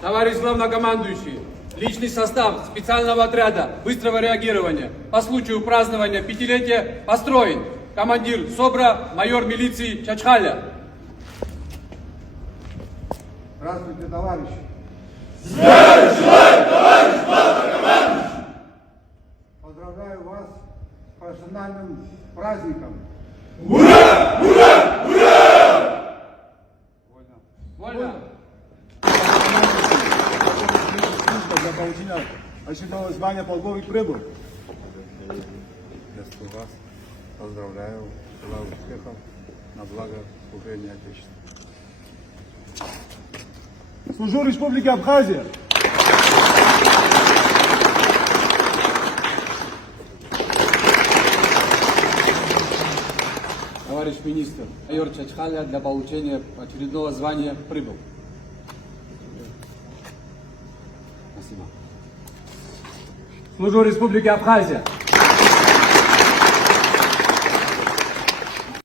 Товарищ главнокомандующий, личный состав специального отряда быстрого реагирования по случаю празднования пятилетия построен. Командир СОБРа, майор милиции Чачхаля. Здравствуйте, товарищи! Здравия желаю, товарищ главнокомандующий! Поздравляю вас с профессиональным праздником! Ура! Ура! Ура! Вольно. Для получения очередного звания полковник прибыл. Приветствую вас, поздравляю, желаю успехов на благо служения Отечеству. Служу Республике Абхазия. Товарищ министр, майор Чачхаля для получения очередного звания прибыл. Спасибо. Служу Республике Абхазия.